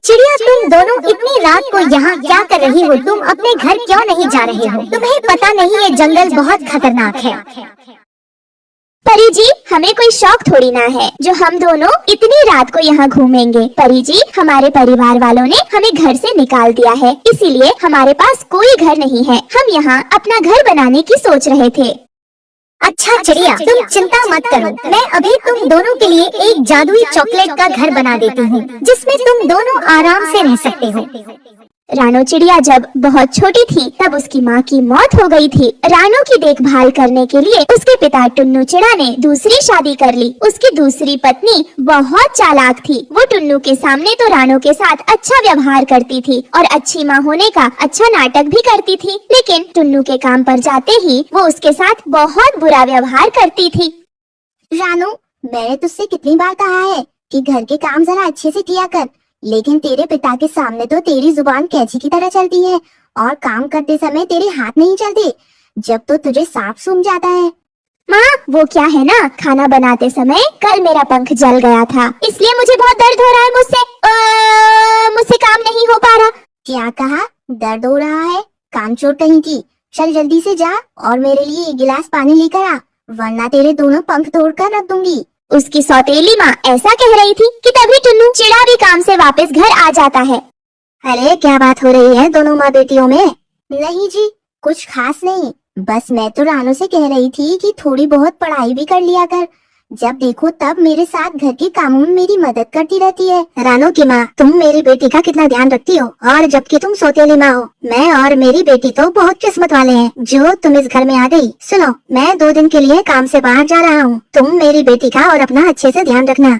चिड़िया, तुम दोनों इतनी रात को यहाँ क्या कर रही हो? तुम अपने घर क्यों नहीं जा रहे हो? तुम्हें पता नहीं ये जंगल बहुत खतरनाक है। परी जी, हमें कोई शौक थोड़ी ना है जो हम दोनों इतनी रात को यहाँ घूमेंगे। परी जी, हमारे परिवार वालों ने हमें घर से निकाल दिया है, इसीलिए हमारे पास कोई घर नहीं है। हम यहाँ अपना घर बनाने की सोच रहे थे। अच्छा चिड़िया, तुम चिंता मत करो, मैं अभी तुम दोनों के लिए एक जादुई चॉकलेट का घर बना देती हूँ, जिसमें तुम दोनों आराम से रह सकते हो। रानो चिड़िया जब बहुत छोटी थी तब उसकी माँ की मौत हो गई थी। रानो की देखभाल करने के लिए उसके पिता टुन्नू चिड़ा ने दूसरी शादी कर ली। उसकी दूसरी पत्नी बहुत चालाक थी। वो टुन्नू के सामने तो रानो के साथ अच्छा व्यवहार करती थी और अच्छी माँ होने का अच्छा नाटक भी करती थी, लेकिन टुन्नू के काम पर जाते ही वो उसके साथ बहुत बुरा व्यवहार करती थी। रानो, मैंने तुझसे कितनी बार कहा है कि घर के काम जरा अच्छे से किया कर, लेकिन तेरे पिता के सामने तो तेरी जुबान कैंची की तरह चलती है और काम करते समय तेरे हाथ नहीं चलते, जब तो तुझे साफ सूंघ जाता है। माँ, वो क्या है ना, खाना बनाते समय कल मेरा पंख जल गया था, इसलिए मुझे बहुत दर्द हो रहा है। मुझसे काम नहीं हो पा रहा। क्या कहा? दर्द हो रहा है? कानचोट कहीं की। चल जल्दी से जा और मेरे लिए एक गिलास पानी लेकर आ, वरना तेरे दोनों पंख तोड़कर रख दूंगी। उसकी सौतेली माँ ऐसा कह रही थी कि तभी टुन्नू चिड़ा भी काम से वापस घर आ जाता है। अरे क्या बात हो रही है दोनों माँ बेटियों में? नहीं जी, कुछ खास नहीं, बस मैं तो रानो से कह रही थी कि थोड़ी बहुत पढ़ाई भी कर लिया कर, जब देखो तब मेरे साथ घर के कामों में मेरी मदद करती रहती है। रानो की माँ, तुम मेरी बेटी का कितना ध्यान रखती हो, और जबकि तुम सौतेली माँ हो। मैं और मेरी बेटी तो बहुत किस्मत वाले हैं जो तुम इस घर में आ गई। सुनो, मैं 2 दिन के लिए काम से बाहर जा रहा हूँ, तुम मेरी बेटी का और अपना अच्छे से ध्यान रखना।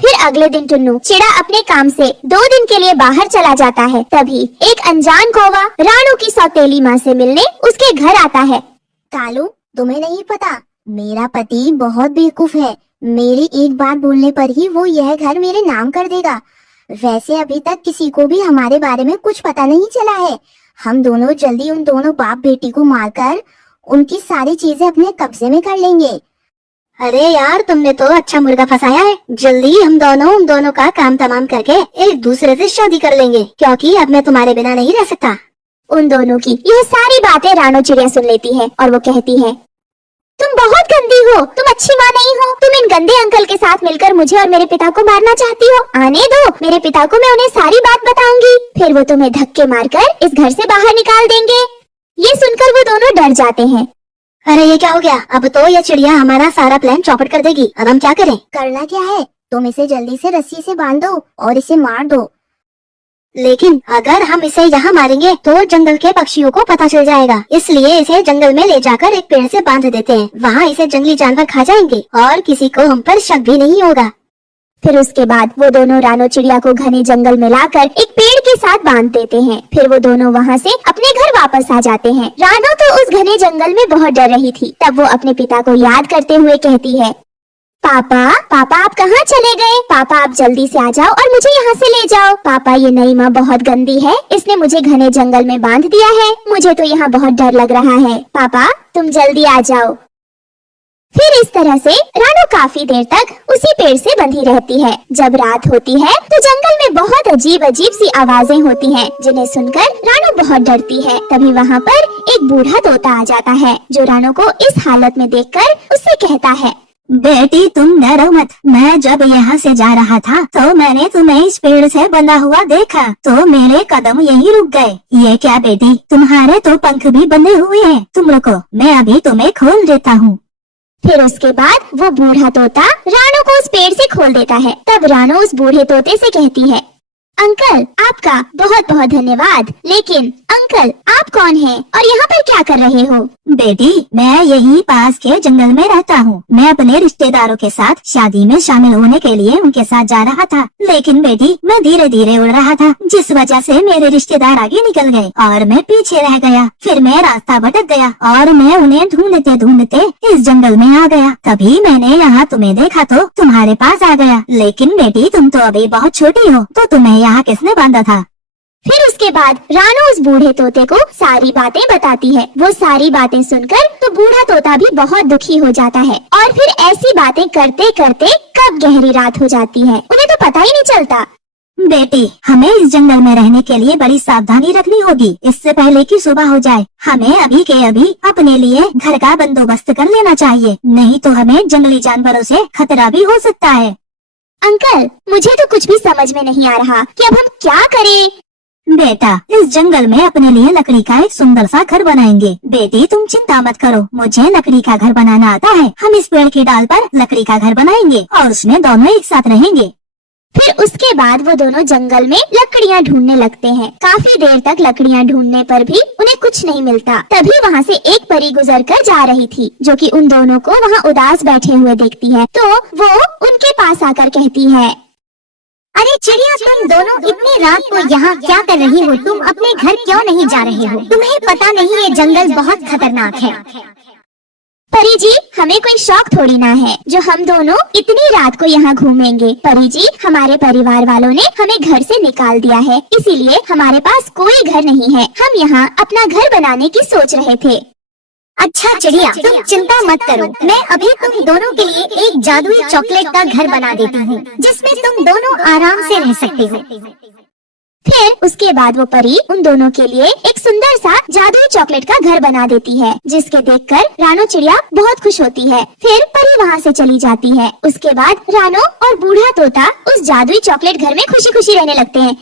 फिर अगले दिन टुन्नू चिड़ा अपने काम से 2 दिन के लिए बाहर चला जाता है। तभी एक अनजान कौवा रानो की सौतेली माँ से मिलने उसके घर आता है। कालू, तुम्हें नहीं पता, मेरा पति बहुत बेवकूफ है। मेरी एक बात बोलने पर ही वो यह घर मेरे नाम कर देगा। वैसे अभी तक किसी को भी हमारे बारे में कुछ पता नहीं चला है। हम दोनों जल्दी उन दोनों बाप बेटी को मारकर उनकी सारी चीजें अपने कब्जे में कर लेंगे। अरे यार, तुमने तो अच्छा मुर्गा फंसाया है। जल्दी हम दोनों उन दोनों का काम तमाम करके एक दूसरे से शादी कर लेंगे, क्योंकि अब मैं तुम्हारे बिना नहीं रह सकता। उन दोनों की यह सारी बातें रानो चिड़िया सुन लेती है और वो कहती है, तुम बहुत गंदी हो, तुम अच्छी माँ नहीं हो। तुम इन गंदे अंकल के साथ मिलकर मुझे और मेरे पिता को मारना चाहती हो। आने दो, मेरे पिता को मैं उन्हें सारी बात बताऊंगी, फिर वो तुम्हें धक्के मारकर इस घर से बाहर निकाल देंगे। ये सुनकर वो दोनों डर जाते हैं। अरे ये क्या हो गया? अब तो ये चिड़िया हमारा सारा प्लान चौपट कर देगी। अब हम क्या करें? करना क्या है, तुम इसे जल्दी से रस्सी से बांध दो और इसे मार दो। लेकिन अगर हम इसे यहाँ मारेंगे तो जंगल के पक्षियों को पता चल जाएगा, इसलिए इसे जंगल में ले जाकर एक पेड़ से बांध देते हैं। वहाँ इसे जंगली जानवर खा जाएंगे और किसी को हम पर शक भी नहीं होगा। फिर उसके बाद वो दोनों रानो चिड़िया को घने जंगल में लाकर एक पेड़ के साथ बांध देते हैं। फिर वो दोनों वहाँ से अपने घर वापस आ जाते हैं। रानो तो उस घने जंगल में बहुत डर रही थी। तब वो अपने पिता को याद करते हुए कहती है, पापा, पापा आप कहाँ चले गए? पापा आप जल्दी से आ जाओ और मुझे यहाँ से ले जाओ। पापा, ये नई माँ बहुत गंदी है, इसने मुझे घने जंगल में बांध दिया है। मुझे तो यहाँ बहुत डर लग रहा है। पापा तुम जल्दी आ जाओ। फिर इस तरह से रानो काफी देर तक उसी पेड़ से बंधी रहती है। जब रात होती है तो जंगल में बहुत अजीब अजीब सी आवाजें होती हैं, जिन्हें सुनकर रानो बहुत डरती है। तभी वहाँ पर एक बूढ़ा तोता आ जाता है, जो रानो को इस हालत में देखकर उससे कहता है, बेटी तुम डरो मत, मैं जब यहाँ से जा रहा था तो मैंने तुम्हें इस पेड़ से बंधा हुआ देखा, तो मेरे कदम यहीं रुक गए। ये क्या बेटी, तुम्हारे तो पंख भी बंधे हुए हैं, तुम रुको, मैं अभी तुम्हें खोल देता हूँ। फिर उसके बाद वो बूढ़ा तोता रानो को उस पेड़ से खोल देता है। तब रानो उस बूढ़े तोते से कहती है, अंकल आपका बहुत बहुत धन्यवाद, लेकिन अंकल आप कौन हैं और यहाँ पर क्या कर रहे हो? बेटी मैं यही पास के जंगल में रहता हूँ। मैं अपने रिश्तेदारों के साथ शादी में शामिल होने के लिए उनके साथ जा रहा था, लेकिन बेटी मैं धीरे धीरे उड़ रहा था, जिस वजह से मेरे रिश्तेदार आगे निकल गए और मैं पीछे रह गया। फिर मैं रास्ता भटक गया और मैं उन्हें ढूंढते ढूंढते इस जंगल में आ गया। तभी मैंने यहाँ तुम्हें देखा तो तुम्हारे पास आ गया, लेकिन बेटी तुम तो अभी बहुत छोटी हो, तो तुम्हें यहाँ किसने बांधा था? फिर उसके बाद रानो उस बूढ़े तोते को सारी बातें बताती है। वो सारी बातें सुनकर तो बूढ़ा तोता भी बहुत दुखी हो जाता है और फिर ऐसी बातें करते करते कब गहरी रात हो जाती है उन्हें तो पता ही नहीं चलता। बेटी, हमें इस जंगल में रहने के लिए बड़ी सावधानी रखनी होगी। इससे पहले कि सुबह हो जाए हमें अभी के अभी अपने लिए घर का बंदोबस्त कर लेना चाहिए, नहीं तो हमें जंगली जानवरों से खतरा भी हो सकता है। अंकल, मुझे तो कुछ भी समझ में नहीं आ रहा कि अब हम क्या करें। बेटा, इस जंगल में अपने लिए लकड़ी का एक सुंदर सा घर बनाएंगे। बेटी, तुम चिंता मत करो, मुझे लकड़ी का घर बनाना आता है। हम इस पेड़ की डाल पर लकड़ी का घर बनाएंगे और उसमें दोनों एक साथ रहेंगे। फिर उसके बाद वो दोनों जंगल में लकड़ियाँ ढूंढने लगते हैं। काफी देर तक लकड़ियाँ ढूंढने पर भी उन्हें कुछ नहीं मिलता। तभी वहाँ से एक परी गुजर कर जा रही थी, जो कि उन दोनों को वहाँ उदास बैठे हुए देखती है। तो वो उनके पास आकर कहती है, अरे चिड़िया, तुम दोनों इतनी रात को यहाँ क्या कर रही हो? तुम अपने घर क्यों नहीं जा रहे हो? तुम्हें पता नहीं ये जंगल बहुत खतरनाक है। परी जी, हमें कोई शौक थोड़ी ना है जो हम दोनों इतनी रात को यहाँ घूमेंगे। परी जी, हमारे परिवार वालों ने हमें घर से निकाल दिया है, इसीलिए हमारे पास कोई घर नहीं है। हम यहाँ अपना घर बनाने की सोच रहे थे। अच्छा चिड़िया, तुम चिंता मत करो, मैं अभी तुम दोनों के लिए एक जादुई चॉकलेट का घर बना देती हूँ, जिसमें तुम दोनों आराम से रह सकते हो। फिर उसके बाद वो परी उन दोनों के लिए एक सुंदर सा जादुई चॉकलेट का घर बना देती है, जिसके देखकर रानो चिड़िया बहुत खुश होती है। फिर परी वहाँ से चली जाती है। उसके बाद रानो और बूढ़ा तोता उस जादुई चॉकलेट घर में खुशी खुशी रहने लगते हैं।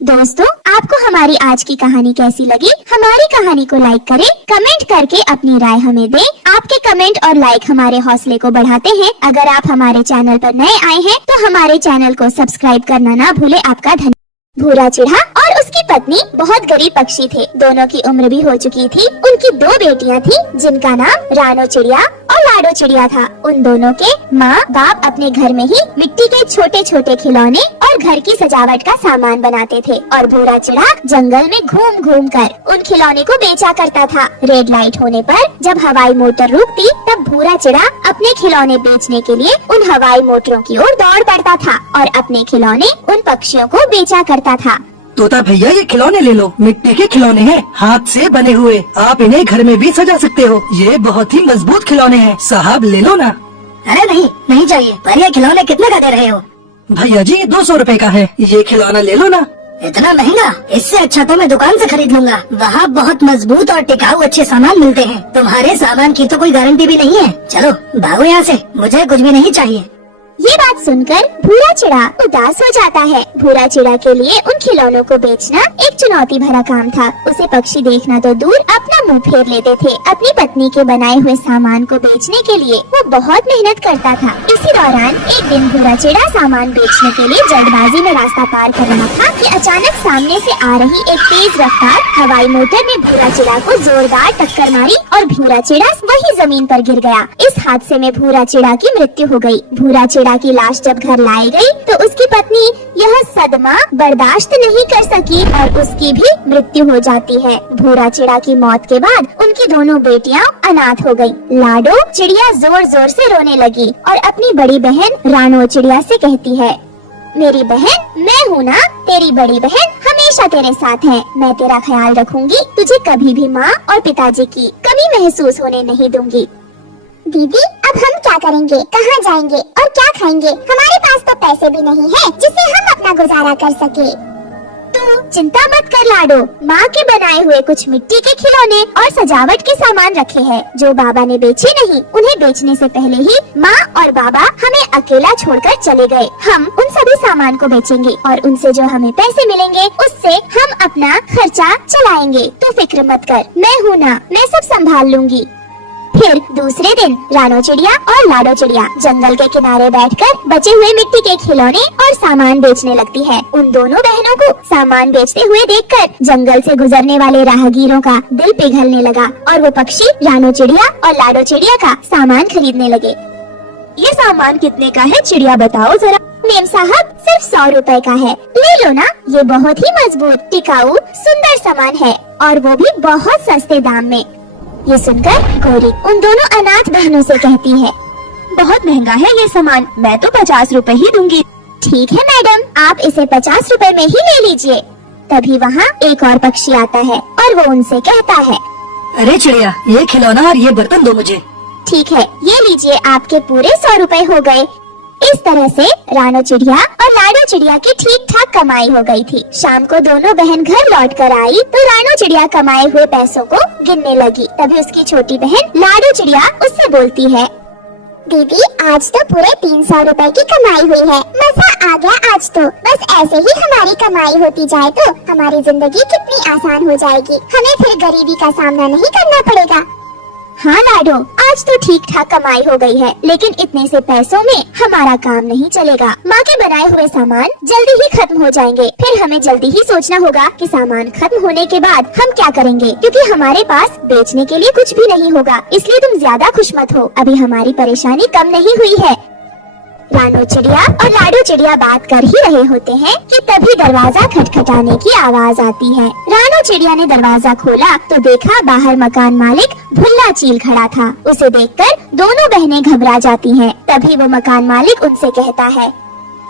दोस्तों, आपको हमारी आज की कहानी कैसी लगी? हमारी कहानी को लाइक करें, कमेंट करके अपनी राय हमें दें। आपके कमेंट और लाइक हमारे हौसले को बढ़ाते हैं। अगर आप हमारे चैनल पर नए आए हैं तो हमारे चैनल को सब्सक्राइब करना ना भूले। आपका धन्यवाद। भूरा चिड़ा और उसकी पत्नी बहुत गरीब पक्षी थे। दोनों की उम्र भी हो चुकी थी। उनकी 2 बेटियां थी, जिनका नाम रानो चिड़िया और लाडो चिड़िया था। उन दोनों के माँ बाप अपने घर में ही मिट्टी के छोटे छोटे खिलौने और घर की सजावट का सामान बनाते थे, और भूरा चिड़ा जंगल में घूम घूम कर उन खिलौने को बेचा करता था। रेड लाइट होने पर जब हवाई मोटर रुकती, तब भूरा चिड़ा अपने खिलौने बेचने के लिए उन हवाई मोटरों की ओर दौड़ पड़ता था और अपने खिलौने उन पक्षियों को बेचा करता था। तोता भैया, ये खिलौने ले लो, मिट्टी के खिलौने हैं, हाथ से बने हुए। आप इन्हें घर में भी सजा सकते हो। ये बहुत ही मजबूत खिलौने हैं। साहब ले लो ना। अरे नहीं, नहीं चाहिए। पर ये खिलौने कितने का दे रहे हो? भैया जी, 200 रुपए का है। ये खिलौना ले लो ना। इतना महंगा? इससे अच्छा तो मैं दुकान से खरीद लूंगा। वहाँ बहुत मजबूत और टिकाऊ अच्छे सामान मिलते हैं। तुम्हारे सामान की तो कोई गारंटी भी नहीं है। चलो भागो यहाँ से, मुझे कुछ भी नहीं चाहिए। ये बात सुनकर भूरा चिड़ा उदास हो जाता है। भूरा चिड़ा के लिए उन खिलौनों को बेचना एक चुनौती भरा काम था। उसे पक्षी देखना तो दूर अपना मुंह फेर लेते थे। अपनी पत्नी के बनाए हुए सामान को बेचने के लिए वो बहुत मेहनत करता था। इसी दौरान एक दिन भूरा चिड़ा सामान बेचने के लिए जल्दबाजी में रास्ता पार कर रहा था कि अचानक सामने से आ रही एक तेज रफ्तार हवाई मोटर ने भूरा चिड़ा को जोरदार टक्कर मारी और भूरा चिड़ा वही जमीन पर गिर गया। इस हादसे में भूरा चिड़ा की मृत्यु हो गई। भूरा चिड़ा की लाश जब घर लाई गई तो उसकी पत्नी यह सदमा बर्दाश्त नहीं कर सकी और उसकी भी मृत्यु हो जाती है। भूरा चिड़ा की मौत के बाद उनकी दोनों बेटियां अनाथ हो गई। लाडो चिड़िया जोर जोर से रोने लगी और अपनी बड़ी बहन रानो चिड़िया से कहती है, मेरी बहन, मैं हूँ ना, तेरी बड़ी बहन हमेशा तेरे साथ है। मैं तेरा ख्याल रखूंगी। तुझे कभी भी माँ और पिताजी की कमी महसूस होने नहीं दूंगी। दीदी, अब हम क्या करेंगे? कहाँ जाएंगे और क्या खाएंगे? हमारे पास तो पैसे भी नहीं है जिससे हम अपना गुजारा कर सके। तू चिंता मत कर लाडो, माँ के बनाए हुए कुछ मिट्टी के खिलौने और सजावट के सामान रखे हैं जो बाबा ने बेचे नहीं। उन्हें बेचने से पहले ही माँ और बाबा हमें अकेला छोड़कर चले गए। हम उन सभी सामान को बेचेंगे और उनसे जो हमें पैसे मिलेंगे उससे हम अपना खर्चा चलाएंगे। तू फिक्र मत कर, मैं हूँ ना, मैं सब संभाल लूंगी। फिर दूसरे दिन रानो चिड़िया और लाडो चिड़िया जंगल के किनारे बैठकर बचे हुए मिट्टी के खिलौने और सामान बेचने लगती है। उन दोनों बहनों को सामान बेचते हुए देखकर जंगल से गुजरने वाले राहगीरों का दिल पिघलने लगा और वो पक्षी रानो चिड़िया और लाडो चिड़िया का सामान खरीदने लगे। ये सामान कितने का है चिड़िया, बताओ जरा। मेम साहब, सिर्फ 100 रुपए का है, ले लो ना। ये बहुत ही मजबूत, टिकाऊ, सुंदर सामान है और वो भी बहुत सस्ते दाम में। ये सुनकर गौरी उन दोनों अनाथ बहनों से कहती है, बहुत महंगा है ये सामान, मैं तो 50 रुपए ही दूंगी। ठीक है मैडम, आप इसे 50 रुपए में ही ले लीजिए। तभी वहाँ एक और पक्षी आता है और वो उनसे कहता है, अरे चिड़िया, ये खिलौना और ये बर्तन दो मुझे। ठीक है, ये लीजिए, आपके पूरे 100 रुपए हो गए। इस तरह से रानो चिड़िया और लाडो चिड़िया की ठीक ठाक कमाई हो गई थी। शाम को दोनों बहन घर लौट कर आई तो रानो चिड़िया कमाए हुए पैसों को गिनने लगी। तभी उसकी छोटी बहन लाडो चिड़िया उससे बोलती है, दीदी आज तो पूरे 300 रुपए की कमाई हुई है। मजा आ गया आज तो। बस ऐसे ही हमारी कमाई होती जाए तो हमारी जिंदगी कितनी आसान हो जाएगी। हमें फिर गरीबी का सामना नहीं करना पड़ेगा। हाँ लाडो, आज तो ठीक ठाक कमाई हो गई है, लेकिन इतने से पैसों में हमारा काम नहीं चलेगा। माँ के बनाए हुए सामान जल्दी ही खत्म हो जाएंगे। फिर हमें जल्दी ही सोचना होगा कि सामान खत्म होने के बाद हम क्या करेंगे, क्योंकि हमारे पास बेचने के लिए कुछ भी नहीं होगा। इसलिए तुम ज्यादा खुश मत हो, अभी हमारी परेशानी कम नहीं हुई है। रानो चिड़िया और लाडो चिड़िया बात कर ही रहे होते हैं कि तभी दरवाजा खटखटाने की आवाज आती है। रानो चिड़िया ने दरवाजा खोला तो देखा बाहर मकान मालिक भुल्ला चील खड़ा था। उसे देखकर दोनों बहनें घबरा जाती हैं। तभी वो मकान मालिक उनसे कहता है,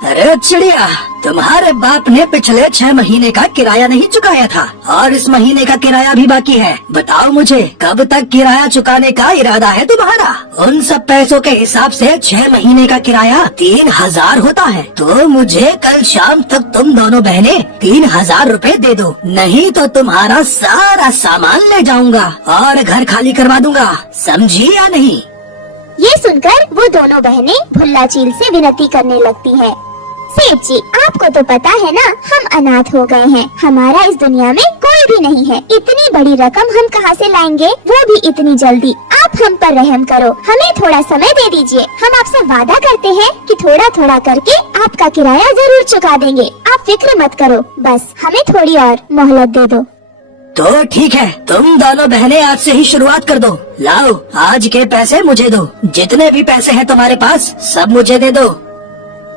अरे चिड़िया, तुम्हारे बाप ने पिछले 6 महीने का किराया नहीं चुकाया था और इस महीने का किराया भी बाकी है। बताओ मुझे कब तक किराया चुकाने का इरादा है तुम्हारा? उन सब पैसों के हिसाब से 6 महीने का किराया 3000 होता है। तो मुझे कल शाम तक तुम दोनों बहनें 3000 रुपए दे दो, नहीं तो तुम्हारा सारा सामान ले जाऊंगा और घर खाली करवा दूंगा। समझी या नहीं? ये सुनकर वो दोनों बहनें भुल्ला चील से विनती करने लगती हैं। सेठ जी, आपको तो पता है ना, हम अनाथ हो गए हैं। हमारा इस दुनिया में कोई भी नहीं है। इतनी बड़ी रकम हम कहाँ से लाएंगे, वो भी इतनी जल्दी? आप हम पर रहम करो, हमें थोड़ा समय दे दीजिए। हम आपसे वादा करते हैं कि थोड़ा थोड़ा करके आपका किराया जरूर चुका देंगे। आप फिक्र मत करो, बस हमें थोड़ी और मोहलत दे दो। तो ठीक है, तुम दोनों बहनें आज से ही शुरुआत कर दो। लाओ, आज के पैसे मुझे दो। जितने भी पैसे हैं तुम्हारे पास सब मुझे दे दो।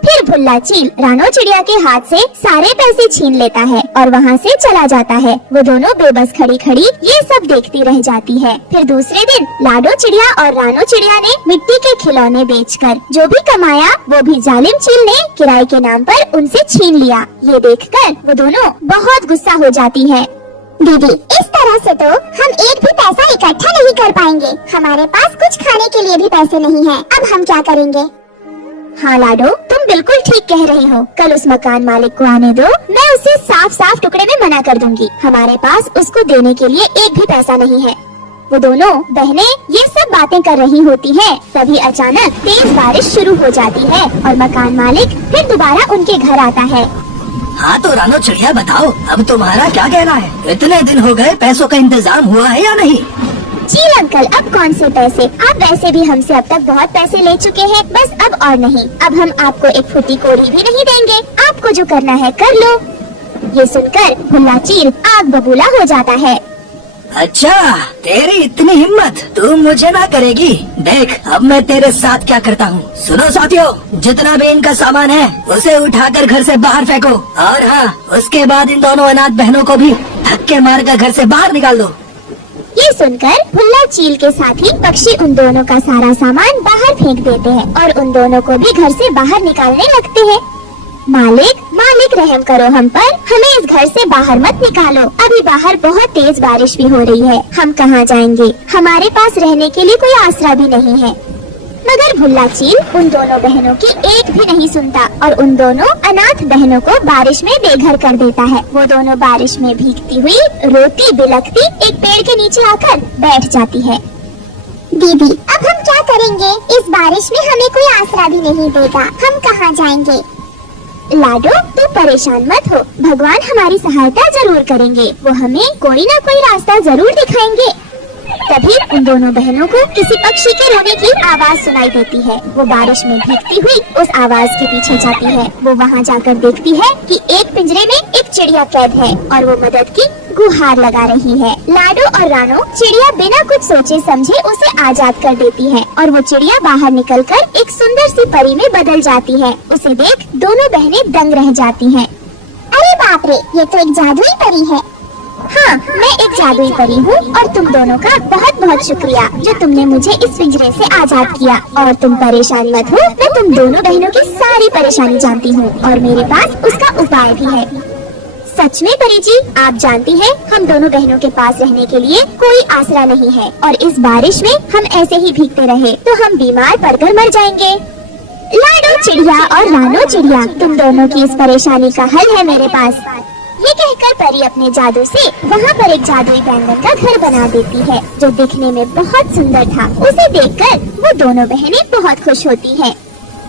फिर भुल्ला चील रानो चिड़िया के हाथ से सारे पैसे छीन लेता है और वहाँ से चला जाता है। वो दोनों बेबस खड़ी खड़ी ये सब देखती रह जाती है। फिर दूसरे दिन लाडो चिड़िया और रानो चिड़िया ने मिट्टी के खिलौने बेचकर जो भी कमाया वो भी जालिम चील ने किराए के नाम पर उनसे छीन लिया। ये देखकर वो दोनों बहुत गुस्सा हो जाती है। दीदी, इस तरह से तो हम एक भी पैसा इकट्ठा नहीं कर पाएंगे। हमारे पास कुछ खाने के लिए भी पैसे नहीं हैं। अब हम क्या करेंगे? हाँ लाडो, तुम बिल्कुल ठीक कह रही हो। कल उस मकान मालिक को आने दो, मैं उसे साफ साफ टुकड़े में मना कर दूंगी। हमारे पास उसको देने के लिए एक भी पैसा नहीं है। वो दोनों बहनें ये सब बातें कर रही होती हैं। तभी अचानक तेज बारिश शुरू हो जाती है और मकान मालिक फिर दोबारा उनके घर आता है। हाँ तो रानो चिड़िया, बताओ अब तुम्हारा क्या कहना है? इतने दिन हो गए, पैसों का इंतजाम हुआ है या नहीं? जी अंकल, अब कौन से पैसे? आप वैसे भी हमसे अब तक बहुत पैसे ले चुके हैं, बस अब और नहीं। अब हम आपको एक फुटी कोड़ी भी नहीं देंगे। आपको जो करना है कर लो। ये सुनकर भुल्ला चील आग बबूला हो जाता है। अच्छा, तेरी इतनी हिम्मत, तू मुझे ना करेगी। देख अब मैं तेरे साथ क्या करता हूँ। सुनो साथियों, जितना भी इनका सामान है उसे उठाकर घर से बाहर फेंको। और हाँ, उसके बाद इन दोनों अनाथ बहनों को भी धक्के मारकर घर से बाहर निकाल दो। ये सुनकर भुल्ला चील के साथी पक्षी उन दोनों का सारा सामान बाहर फेंक देते हैं और उन दोनों को भी घर से बाहर निकालने लगते हैं। मालिक रहम करो हम पर, हमें इस घर से बाहर मत निकालो। अभी बाहर बहुत तेज बारिश भी हो रही है, हम कहाँ जाएंगे? हमारे पास रहने के लिए कोई आसरा भी नहीं है। मगर भुल्ला चील उन दोनों बहनों की एक भी नहीं सुनता और उन दोनों अनाथ बहनों को बारिश में बेघर कर देता है। वो दोनों बारिश में भीगती हुई रोती बिलखती एक पेड़ के नीचे आकर बैठ जाती है। दीदी, अब हम क्या करेंगे? इस बारिश में हमें कोई आसरा भी नहीं देगा। हम कहाँ जाएंगे? लाडो, तू परेशान मत हो, भगवान हमारी सहायता जरूर करेंगे। वो हमें कोई न कोई रास्ता जरूर दिखाएंगे। तभी उन दोनों बहनों को किसी पक्षी के रोने की आवाज सुनाई देती है। वो बारिश में भीगती हुई उस आवाज के पीछे जाती है। वो वहाँ जाकर देखती है कि एक पिंजरे में एक चिड़िया कैद है और वो मदद की गुहार लगा रही है। लाडो और रानो चिड़िया बिना कुछ सोचे समझे उसे आजाद कर देती है और वो चिड़िया बाहर निकलकर एक सुंदर सी परी में बदल जाती है। उसे देख दोनों बहनें दंग रह जाती हैं। अरे बाप रे, ये तो एक जादुई परी है। हाँ, मैं एक जादुई परी हूँ और तुम दोनों का बहुत बहुत शुक्रिया जो तुमने मुझे इस पिंजरे से आजाद किया। और तुम परेशान मत हो, मैं तुम दोनों बहनों की सारी परेशानी जानती हूँ और मेरे पास उसका उपाय भी है। सच में परी जी, आप जानती हैं हम दोनों बहनों के पास रहने के लिए कोई आसरा नहीं है और इस बारिश में हम ऐसे ही भीगते रहे तो हम बीमार पड़कर मर जाएंगे। लाडो चिड़िया और रानो चिड़िया, तुम दोनों की इस परेशानी का हल है मेरे पास। ये कहकर परी अपने जादू से वहाँ पर एक जादुई बैंगन का घर बना देती है, जो दिखने में बहुत सुंदर था। उसे देखकर वो दोनों बहनें बहुत खुश होती हैं।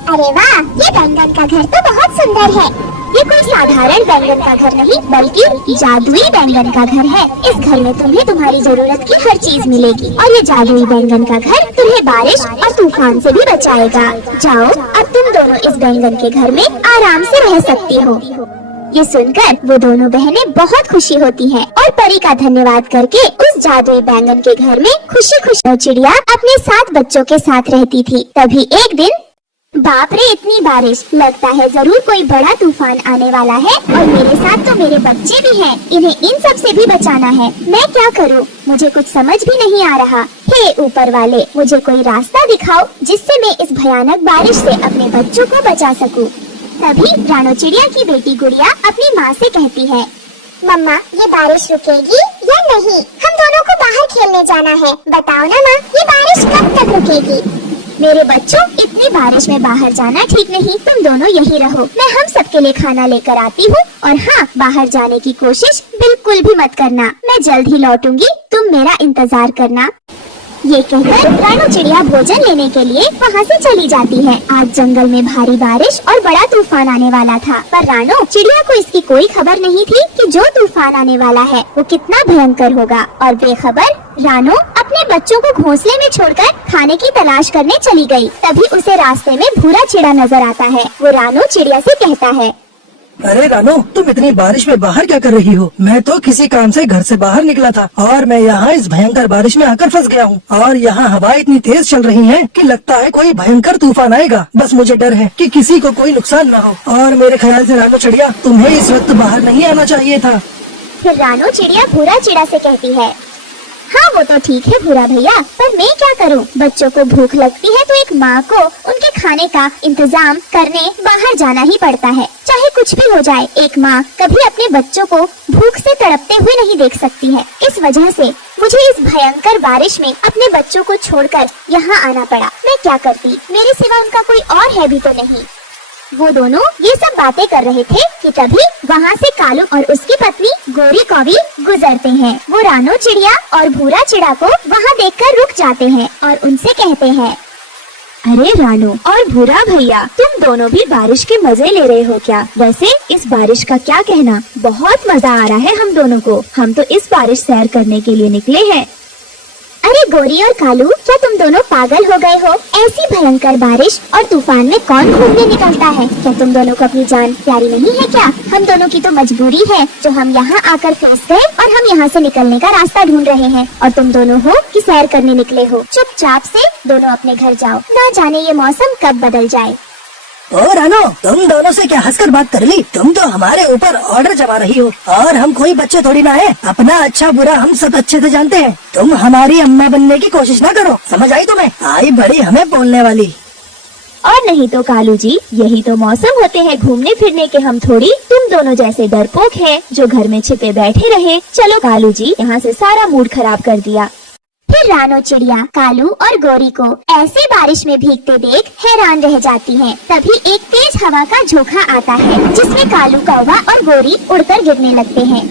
अरे वाह, ये बैंगन का घर तो बहुत सुंदर है। ये कोई साधारण बैंगन का घर नहीं, बल्कि जादुई बैंगन का घर है। इस घर में तुम्हें तुम्हारी जरूरत की हर चीज मिलेगी और ये जादुई बैंगन का घर तुम्हें बारिश और तूफान से भी बचाएगा। जाओ, अब तुम दोनों इस बैंगन के घर में आराम से रह सकती हो। ये सुनकर वो दोनों बहनें बहुत खुशी होती हैं और परी का धन्यवाद करके उस जादुई बैंगन के घर में खुशी खुशी चिड़िया अपने 7 बच्चों के साथ रहती थी। तभी एक दिन, बाप रे, इतनी बारिश, लगता है जरूर कोई बड़ा तूफान आने वाला है और मेरे साथ तो मेरे बच्चे भी हैं, इन्हें इन सब से भी बचाना है। मैं क्या करूं? मुझे कुछ समझ भी नहीं आ रहा। हे ऊपर वाले, मुझे कोई रास्ता दिखाओ जिससे मैं इस भयानक बारिश से अपने बच्चों को बचा सकूं। तभी रानो चिड़िया की बेटी गुड़िया अपनी माँ से कहती है, मम्मा, ये बारिश रुकेगी या नहीं? हम दोनों को बाहर खेलने जाना है। बताओ ना माँ, ये बारिश कब तक रुकेगी? मेरे बच्चों, इतनी बारिश में बाहर जाना ठीक नहीं। तुम दोनों यही रहो, मैं हम सबके लिए खाना लेकर आती हूँ। और हाँ, बाहर जाने की कोशिश बिल्कुल भी मत करना। मैं जल्द ही लौटूंगी, तुम मेरा इंतजार करना। ये कहकर रानो चिड़िया भोजन लेने के लिए वहाँ से चली जाती है। आज जंगल में भारी बारिश और बड़ा तूफान आने वाला था, पर रानो चिड़िया को इसकी कोई खबर नहीं थी कि जो तूफान आने वाला है वो कितना भयंकर होगा। और बेखबर रानो अपने बच्चों को घोंसले में छोड़कर खाने की तलाश करने चली गई। तभी उसे रास्ते में भूरा चिड़ा नजर आता है। वो रानो चिड़िया से कहता है, अरे रानो, तुम इतनी बारिश में बाहर क्या कर रही हो? मैं तो किसी काम से घर से बाहर निकला था और मैं यहाँ इस भयंकर बारिश में आकर फंस गया हूँ। और यहाँ हवा इतनी तेज चल रही है कि लगता है कोई भयंकर तूफान आएगा। बस मुझे डर है कि किसी को कोई नुकसान न हो। और मेरे ख्याल से रानो चिड़िया, तुम्हें इस वक्त बाहर नहीं आना चाहिए था। फिर रानो चिड़िया भूरा चिड़ा से कहती है, हाँ वो तो ठीक है भूरा भैया, पर मैं क्या करूँ? बच्चों को भूख लगती है तो एक माँ को उनके खाने का इंतजाम करने बाहर जाना ही पड़ता है। चाहे कुछ भी हो जाए, एक माँ कभी अपने बच्चों को भूख से तड़पते हुए नहीं देख सकती है। इस वजह से मुझे इस भयंकर बारिश में अपने बच्चों को छोड़कर यहाँ आना पड़ा। मैं क्या करती? मेरे सिवा उनका कोई और है भी तो नहीं। वो दोनों ये सब बातें कर रहे थे कि तभी वहाँ से कालू और उसकी पत्नी गोरी कौवी गुजरते हैं। वो रानो चिड़िया और भूरा चिड़ा को वहाँ देखकर रुक जाते हैं और उनसे कहते हैं, अरे रानो और भूरा भैया, तुम दोनों भी बारिश के मजे ले रहे हो क्या? वैसे इस बारिश का क्या कहना, बहुत मजा आ रहा है हम दोनों को। हम तो इस बारिश सैर करने के लिए निकले हैं। अरे गोरी और कालू, क्या तुम दोनों पागल हो गए हो? ऐसी भयंकर बारिश और तूफान में कौन घूमने निकलता है? क्या तुम दोनों को अपनी जान प्यारी नहीं है क्या? हम दोनों की तो मजबूरी है जो हम यहाँ आकर फंस गए और हम यहाँ से निकलने का रास्ता ढूंढ रहे हैं और तुम दोनों हो कि सैर करने निकले हो। चुपचाप से दोनों अपने घर जाओ, ना जाने ये मौसम कब बदल जाए। ओ रानो, तुम दोनों से क्या हंसकर बात कर ली? तुम तो हमारे ऊपर ऑर्डर जमा रही हो और हम कोई बच्चे थोड़ी ना है। अपना अच्छा बुरा हम सब अच्छे से जानते हैं। तुम हमारी अम्मा बनने की कोशिश ना करो, समझ आई तुम्हें? आई बड़ी हमें बोलने वाली। और नहीं तो कालू जी, यही तो मौसम होते हैं घूमने फिरने के। हम थोड़ी तुम दोनों जैसे डरपोक हैं जो घर में छिपे बैठे रहे। चलो कालू जी, यहाँ से सारा मूड खराब कर दिया। फिर रानो चिड़िया कालू और गोरी को ऐसे बारिश में भीगते देख हैरान रह जाती हैं। तभी एक तेज हवा का झोंका आता है जिसमें कालू कौवा और गोरी उड़कर गिरने लगते हैं।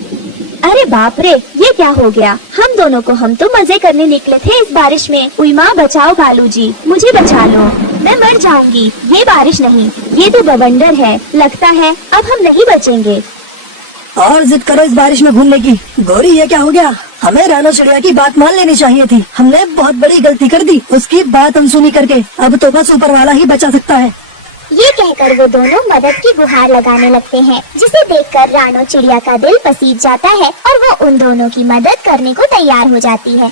अरे बाप रे, ये क्या हो गया? हम तो मजे करने निकले थे इस बारिश में। उई माँ, बचाओ कालू जी, मुझे बचा लो, मैं मर जाऊंगी। ये बारिश नहीं, ये तो बवंडर है। लगता है अब हम नहीं बचेंगे। और जिद करो इस बारिश में घूमने की। गोरी, ये क्या हो गया? हमें रानो चिड़िया की बात मान लेनी चाहिए थी। हमने बहुत बड़ी गलती कर दी उसकी बात अनसुनी करके। अब तो बस ऊपर वाला ही बचा सकता है। ये कहकर वो दोनों मदद की गुहार लगाने लगते हैं, जिसे देखकर रानो चिड़िया का दिल पसीज जाता है और वो उन दोनों की मदद करने को तैयार हो जाती है।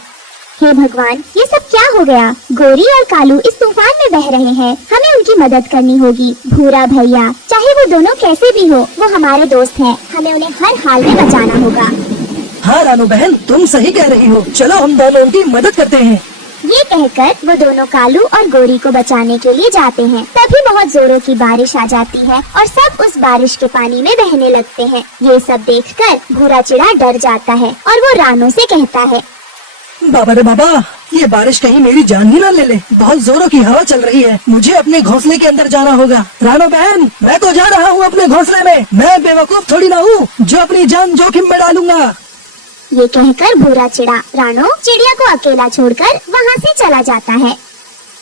हे भगवान, ये सब क्या हो गया? गोरी और कालू इस तूफान में बह रहे हैं, हमें उनकी मदद करनी होगी। भूरा भैया, चाहे वो दोनों कैसे भी हो, वो हमारे दोस्त हैं, हमें उन्हें हर हाल में बचाना होगा। हाँ रानो बहन, तुम सही कह रही हो। चलो हम दोनों उनकी मदद करते हैं। ये कहकर वो दोनों कालू और गोरी को बचाने के लिए जाते हैं। तभी बहुत जोरों की बारिश आ जाती है और सब उस बारिश के पानी में बहने लगते हैं। ये सब देखकर भूरा चिड़ा डर जाता है और वो रानो से कहता है, बाबा रे बाबा, ये बारिश कहीं मेरी जान ही ना ले ले। बहुत जोरों की हवा चल रही है, मुझे अपने घोंसले के अंदर जाना होगा। रानो बहन, मैं तो जा रहा हूँ अपने घोंसले में। मैं बेवकूफ थोड़ी ना हूँ जो अपनी जान जोखिम में डालूंगा। ये कहकर भूरा चिड़ा रानो चिड़िया को अकेला छोड़कर वहाँ से चला जाता है।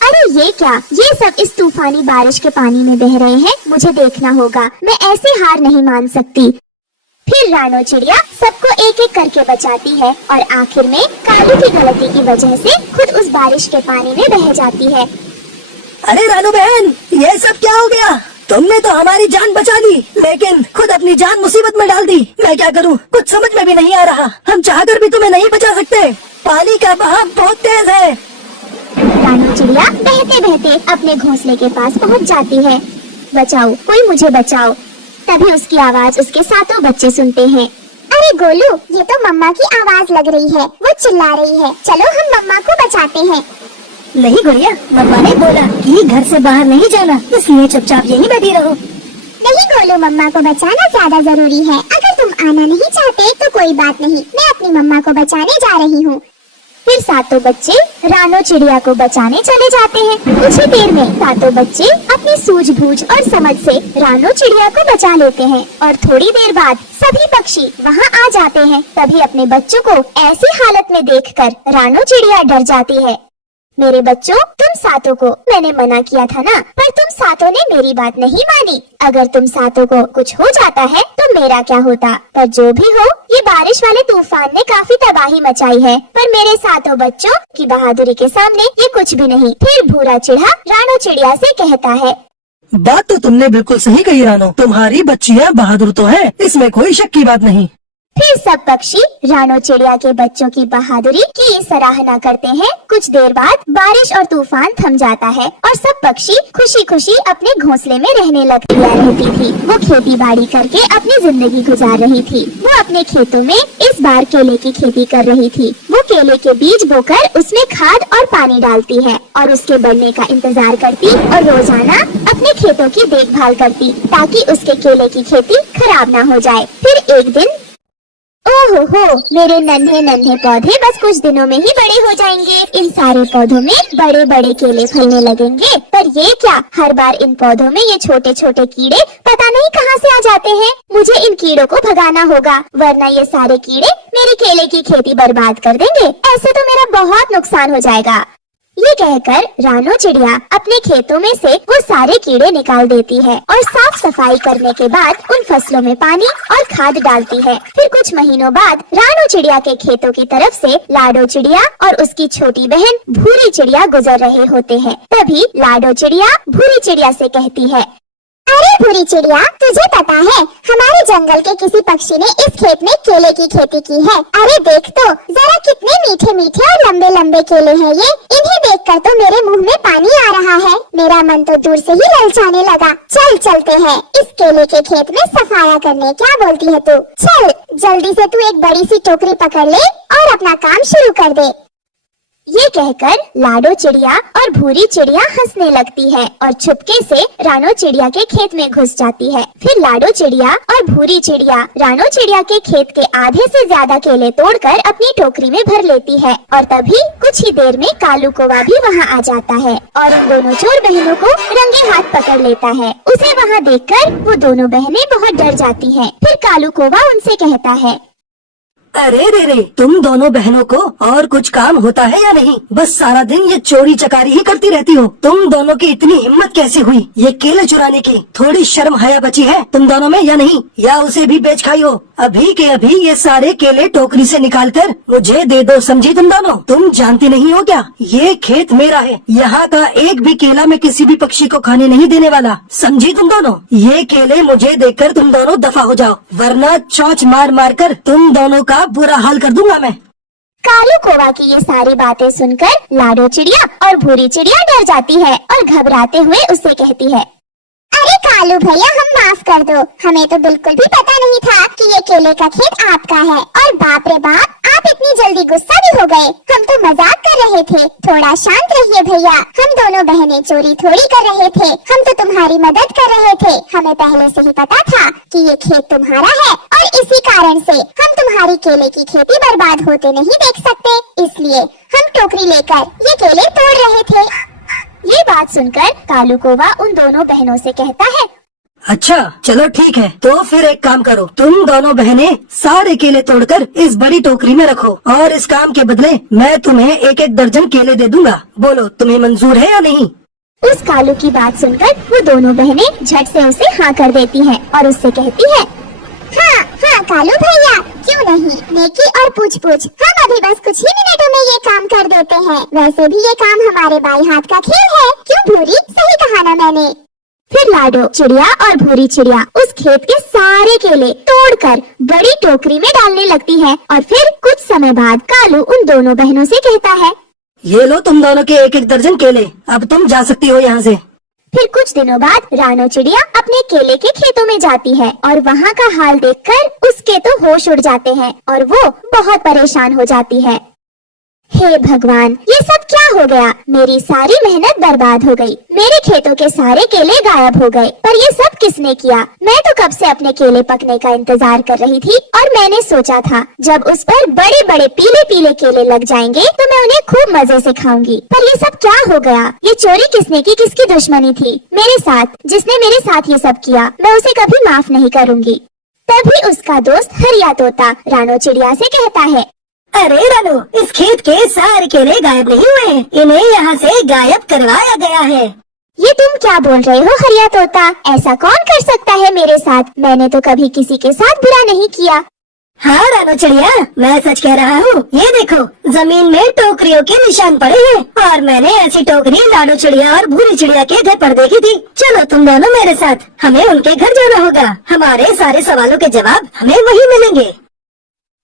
अरे ये क्या, ये सब इस तूफानी बारिश के पानी में बह रहे हैं। मुझे देखना होगा, मैं ऐसे हार नहीं मान सकती। फिर रानो चिड़िया सबको एक एक करके बचाती है और आखिर में कालू की गलती की वजह से खुद उस बारिश के पानी में बह जाती है। अरे रानो बहन, ये सब क्या हो गया? तुमने तो हमारी जान बचा ली, लेकिन खुद अपनी जान मुसीबत में डाल दी। मैं क्या करूं, कुछ समझ में भी नहीं आ रहा। हम चाहकर भी तुम्हें नहीं बचा सकते, पानी का बहाव बहुत तेज है। रानो चिड़िया बहते बहते अपने घोंसले के पास पहुंच जाती है। बचाओ, कोई मुझे बचाओ। तभी उसकी आवाज उसके सातों बच्चे सुनते हैं। अरे गोलू, ये तो मम्मा की आवाज लग रही है, वो चिल्ला रही है। चलो हम मम्मा को बचाते हैं। नहीं गुड़िया, मम्मा ने बोला कि घर से बाहर नहीं जाना, इसलिए चुपचाप यहीं बैठी रहो। नहीं गोलू, मम्मा को बचाना ज्यादा जरूरी है। अगर तुम आना नहीं चाहते तो कोई बात नहीं, मैं अपनी मम्मा को बचाने जा रही हूँ। फिर सातों बच्चे रानो चिड़िया को बचाने चले जाते हैं। कुछ ही देर में सातों बच्चे अपनी सूझबूझ और समझ से रानो चिड़िया को बचा लेते हैं और थोड़ी देर बाद सभी पक्षी वहाँ आ जाते हैं। तभी अपने बच्चों को ऐसी हालत में देखकर रानो चिड़िया डर जाती है। मेरे बच्चों, तुम सातों को मैंने मना किया था ना, पर तुम सातों ने मेरी बात नहीं मानी। अगर तुम सातों को कुछ हो जाता है तो मेरा क्या होता? पर जो भी हो, ये बारिश वाले तूफान ने काफी तबाही मचाई है, पर मेरे सातों बच्चों की बहादुरी के सामने ये कुछ भी नहीं। फिर भूरा चिड़ा रानो चिड़िया से कहता है, बात तो तुमने बिल्कुल सही कही रानो, तुम्हारी बच्चियाँ बहादुर तो है, इसमें कोई शक की बात नहीं। फिर सब पक्षी रानो चिड़िया के बच्चों की बहादुरी की सराहना करते हैं। कुछ देर बाद बारिश और तूफान थम जाता है और सब पक्षी खुशी खुशी अपने घोंसले में रहने लग रहती थी। वो खेती बाड़ी करके अपनी जिंदगी गुजार रही थी। वो अपने खेतों में इस बार केले की खेती कर रही थी। वो केले के बीज बोकर उसमें खाद और पानी डालती है और उसके बढ़ने का इंतजार करती और रोजाना अपने खेतों की देखभाल करती ताकि उसके केले की खेती खराब ना हो जाए। फिर एक दिन, ओहो हो, मेरे नन्हे नन्हे पौधे बस कुछ दिनों में ही बड़े हो जाएंगे। इन सारे पौधों में बड़े बड़े केले फलने लगेंगे। पर ये क्या, हर बार इन पौधों में ये छोटे छोटे कीड़े पता नहीं कहाँ से आ जाते हैं। मुझे इन कीड़ों को भगाना होगा, वरना ये सारे कीड़े मेरी केले की खेती बर्बाद कर देंगे। ऐसे तो मेरा बहुत नुकसान हो जाएगा। ये कहकर रानो चिड़िया अपने खेतों में से वो सारे कीड़े निकाल देती है और साफ सफाई करने के बाद उन फसलों में पानी और खाद डालती है। फिर कुछ महीनों बाद रानो चिड़िया के खेतों की तरफ से लाडो चिड़िया और उसकी छोटी बहन भूरी चिड़िया गुजर रहे होते हैं। तभी लाडो चिड़िया भूरी चिड़िया से कहती है, अरे भूरी चिड़िया, तुझे पता है हमारे जंगल के किसी पक्षी ने इस खेत में केले की खेती की है। अरे देख तो जरा, कितने मीठे मीठे और लंबे लंबे केले हैं ये। इन्हें देखकर तो मेरे मुंह में पानी आ रहा है। मेरा मन तो दूर से ही ललचाने लगा। चल चलते हैं इस केले के खेत में सफाया करने। क्या बोलती है तू? चल जल्दी से तू एक बड़ी सी टोकरी पकड़ ले और अपना काम शुरू कर दे। ये कहकर लाडो चिड़िया और भूरी चिड़िया हंसने लगती है और चुपके से रानो चिड़िया के खेत में घुस जाती है। फिर लाडो चिड़िया और भूरी चिड़िया रानो चिड़िया के खेत के आधे से ज्यादा केले तोड़कर अपनी टोकरी में भर लेती है और तभी कुछ ही देर में कालू कौवा भी वहाँ आ जाता है और उन दोनों चोर बहनों को रंगे हाथ पकड़ लेता है। उसे वहाँ देखकर वो दोनों बहनें बहुत डर जाती हैं। फिर कालू कौवा उनसे कहता है, अरे रे रे, तुम दोनों बहनों को और कुछ काम होता है या नहीं? बस सारा दिन ये चोरी चकारी ही करती रहती हो। तुम दोनों की इतनी हिम्मत कैसे हुई ये केले चुराने की? थोड़ी शर्म हया बची है तुम दोनों में या नहीं? या उसे भी बेच खाई हो? अभी के अभी ये सारे केले टोकरी से निकालकर मुझे दे दो, समझी तुम दोनों? तुम जानती नहीं हो क्या, ये खेत मेरा है। यहाँ का एक भी केला मैं किसी भी पक्षी को खाने नहीं देने वाला, समझी तुम दोनों? ये केले मुझे देकर तुम दोनों दफा हो जाओ, वरना चोंच मार मार कर तुम दोनों का बुरा हाल कर दूंगा मैं। कालू कौवा की ये सारी बातें सुनकर लाडो चिड़िया और भूरी चिड़िया डर जाती है और घबराते हुए उससे कहती है, अरे कालू भैया, हम माफ कर दो। हमें तो बिल्कुल भी पता नहीं था कि ये केले का खेत आपका है। और बाप रे बाप, आप इतनी जल्दी गुस्सा भी हो गए। हम तो मजाक कर रहे थे। थोड़ा शांत रहिए भैया, हम दोनों बहनें चोरी थोड़ी कर रहे थे। हम तो तुम्हारी मदद कर रहे थे। हमें पहले से ही पता था कि ये खेत तुम्हारा है और इसी कारण से हम तुम्हारी केले की खेती बर्बाद होते नहीं देख सकते, इसलिए हम टोकरी लेकर ये केले तोड़ रहे थे। ये बात सुनकर कालू कौवा उन दोनों बहनों से कहता है, अच्छा चलो ठीक है, तो फिर एक काम करो, तुम दोनों बहनें सारे केले तोड़कर इस बड़ी टोकरी में रखो और इस काम के बदले मैं तुम्हें एक एक दर्जन केले दे दूंगा। बोलो तुम्हें मंजूर है या नहीं? उस कालू की बात सुनकर वो दोनों बहनें झट से उसे हाँ कर देती हैं और उससे कहती है, हाँ हाँ कालू भैया, क्यों नहीं, नेकी और पूछ पूछ, हम अभी बस कुछ ही मिनटों में ये काम कर देते हैं। वैसे भी ये काम हमारे बाई हाथ का खेल है, क्यों भूरी, सही कहा ना मैंने। फिर लाडो चिड़िया और भूरी चिड़िया उस खेत के सारे केले तोड़कर बड़ी टोकरी में डालने लगती है और फिर कुछ समय बाद कालू उन दोनों बहनों से कहता है, ये लो तुम दोनों के एक एक दर्जन केले, अब तुम जा सकती हो यहाँ से। फिर कुछ दिनों बाद रानो चिड़िया अपने केले के खेतों में जाती है और वहाँ का हाल देखकर उसके तो होश उड़ जाते हैं और वो बहुत परेशान हो जाती है। हे भगवान, ये सब क्या हो गया, मेरी सारी मेहनत बर्बाद हो गई, मेरे खेतों के सारे केले गायब हो गए, पर ये सब किसने किया? मैं तो कब से अपने केले पकने का इंतजार कर रही थी और मैंने सोचा था जब उस पर बड़े बड़े पीले पीले केले लग जाएंगे तो मैं उन्हें खूब मजे से खाऊंगी, पर ये सब क्या हो गया? ये चोरी किसने की, किसकी दुश्मनी थी मेरे साथ? जिसने मेरे साथ ये सब किया मैं उसे कभी माफ नहीं करूँगी। तभी उसका दोस्त हरिया तोता रानो चिड़िया से कहता है, अरे रानो, इस खेत के सारे केले गायब नहीं हुए, इन्हें यहाँ से गायब करवाया गया है। ये तुम क्या बोल रहे हो हरिया तोता? ऐसा कौन कर सकता है मेरे साथ? मैंने तो कभी किसी के साथ बुरा नहीं किया। हाँ रानो चिड़िया, मैं सच कह रहा हूँ। ये देखो, जमीन में टोकरियों के निशान पड़े हैं और मैंने ऐसी टोकरी लाडो चिड़िया और भूरी चिड़िया के घर पर देखी थी। चलो तुम दोनों मेरे साथ, हमें उनके घर जाना होगा, हमारे सारे सवालों के जवाब हमें वहीं मिलेंगे।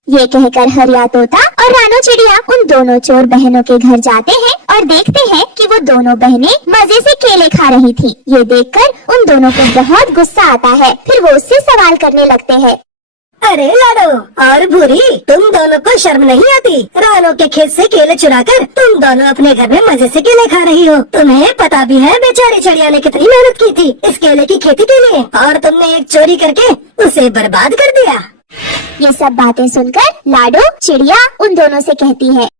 ये कहकर हरिया तोता और रानो चिड़िया उन दोनों चोर बहनों के घर जाते हैं और देखते हैं कि वो दोनों बहनें मजे से केले खा रही थी। ये देखकर उन दोनों को बहुत गुस्सा आता है। फिर वो उससे सवाल करने लगते हैं, अरे लाडो और भूरी, तुम दोनों को शर्म नहीं आती? रानो के खेत से केले चुराकर तुम दोनों अपने घर में मजे से केले खा रही हो। तुम्हें पता भी है बेचारी चिड़िया ने कितनी मेहनत की थी इस केले की खेती के लिए, और तुमने एक चोरी करके उसे बर्बाद कर दिया। ये सब बातें सुनकर लाडो चिड़िया उन दोनों से कहती है,